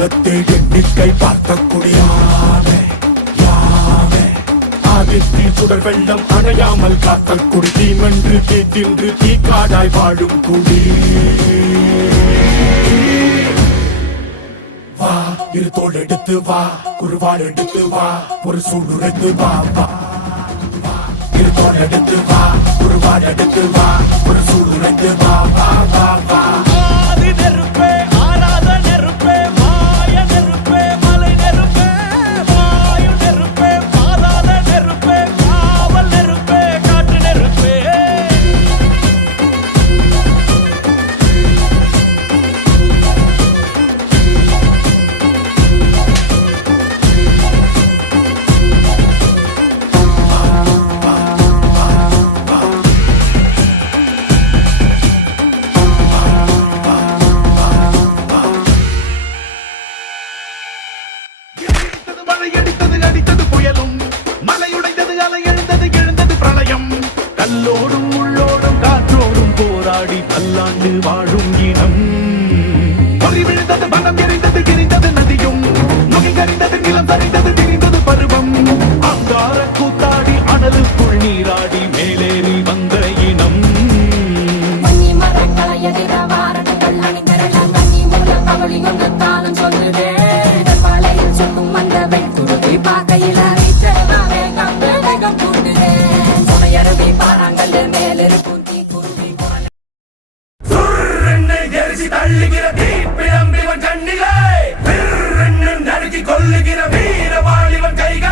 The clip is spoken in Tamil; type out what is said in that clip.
உலகத்தில் எண்ணிக்கை பார்க்கக்கூடிய சுடர் வெள்ளம் அணையாமல் காத்தல் குடி தீமென்று தீ தின்று தீக்காடாய் வாழும் குடி வா இரு தோள் எடுத்து வா குருவாள் எடுத்து வா ஒரு சூழ்நிலைத்து வா வா இரு தோள் எடுத்து வா குருவாள் எடுத்து வா ஒரு சூழ்நிலைத்து வா வா வா வா அடித்தது புயலும் மலையுடைந்தது அலை எழுந்தது பிரளயம் கல்லோடும் உள்ளோடும் காற்றோடும் போராடி பல்லாண்டு வாழும் இனம் பொறி விழுந்தது மனம் எரிந்தது கிரிந்தது நதியும் நுகை கறிந்தது நிலம் சரிந்தது திரிந்தது பருவம் அங்கார கூத்தாடி அனலுக்குள் நீராடி மேலேறி வந்த இனம் தள்ளுகிற தீப்பிழம்பிவன் கண்ணிலே நறுக்கி கொல்லுகிற வீரவாளிவன் கைகள்